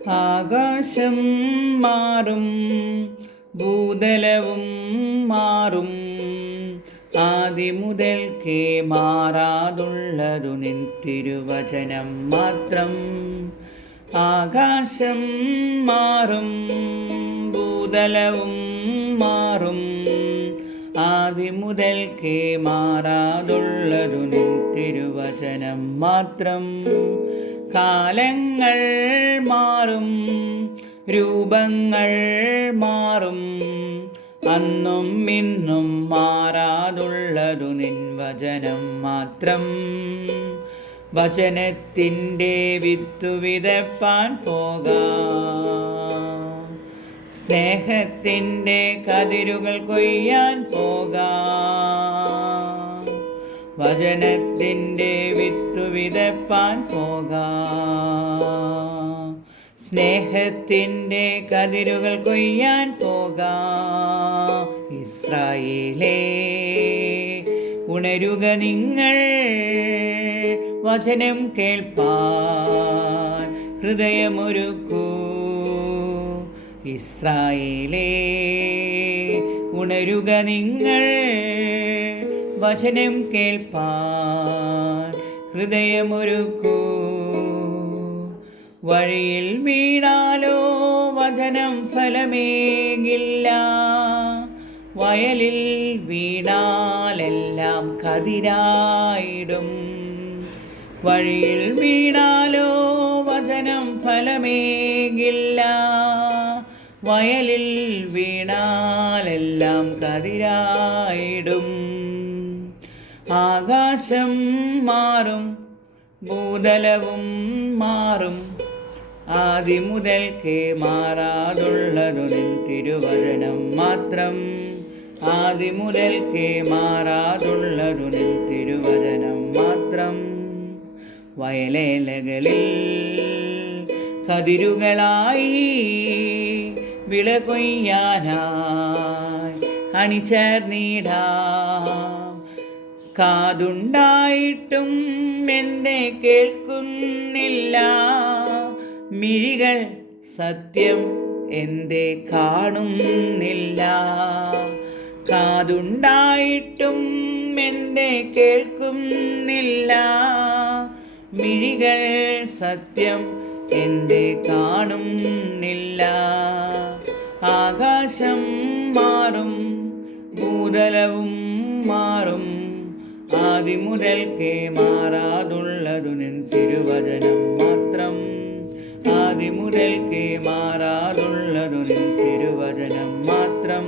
ആകാശം മാറും, ഭൂതലവും മാറും, ആദിമുതൽക്കേ മാറാതുള്ളതു നിൻ തിരുവചനം മാത്രം. ആകാശം മാറും, ഭൂതലവും മാറും, ആദിമുതൽക്കേ മാറാതുള്ളതു നിൻ തിരുവചനം മാത്രം. കാലങ്ങൾ മാറും, രൂപങ്ങൾ മാറും, അന്നും ഇന്നും മാറാതുള്ളതു നിൻ വചനം മാത്രം. വചനത്തിൻ്റെ വിത്തു വിതപ്പാൻ പോകാം, സ്നേഹത്തിൻ്റെ കതിരുകൾ കൊയ്യാൻ പോകാം. വചനത്തിൻ്റെ വിത്തു വിതപ്പാൻ പോകാം, സ്നേഹത്തിൻ്റെ കതിരുകൾ കൊയ്യാൻ പോകാം. ഇസ്രായേലേ ഉണരുക നിങ്ങൾ, വചനം കേൾപ്പാൻ ഹൃദയമൊരുക്കൂ. ഇസ്രായേലേ ഉണരുക നിങ്ങൾ, വചനം കേൾപ്പാൻ ഹൃദയമൊരുക്കൂ. വഴിയിൽ വീണാലോ വചനം ഫലമേകില്ല, വയലിൽ വീണാലെല്ലാം കതിരായിടും. വഴിയിൽ വീണാലോ വചനം ഫലമേകില്ല, വയലിൽ വീണാലെല്ലാം കതിരായിടും. ആകാശം മാറും, ഭൂതലവും മാറും, ആദിമുതൽക്കേ മാറാതുള്ളതു നിൻ തിരുവചനം മാത്രം. ആദിമുതൽക്കേ മാറാതുള്ളതു നിൻ തിരുവചനം മാത്രം. വയലേലകളിൽ കതിരുകളായി വിള കൊയ്യാനായി അണിചേർന്നിടാം. കാതുണ്ടായിട്ടും എന്നെ കേൾക്കുന്നില്ല, മിഴികൾ സത്യം എന്തേ കാണുന്നില്ല. കാതുണ്ടായിട്ടും എന്നെ കേൾക്കുന്നില്ല, മിഴികൾ സത്യം എന്തേ കാണുന്നില്ല. ആകാശം മാറും, ഭൂതലവും മാറും, ആദിമുതൽക്കേ മാറാതുള്ളതു നിൻ തിരുവചനം മാത്രം. ആദിമുതൽക്കേ മാറാതുള്ളതു നിൻ തിരുവചനം മാത്രം.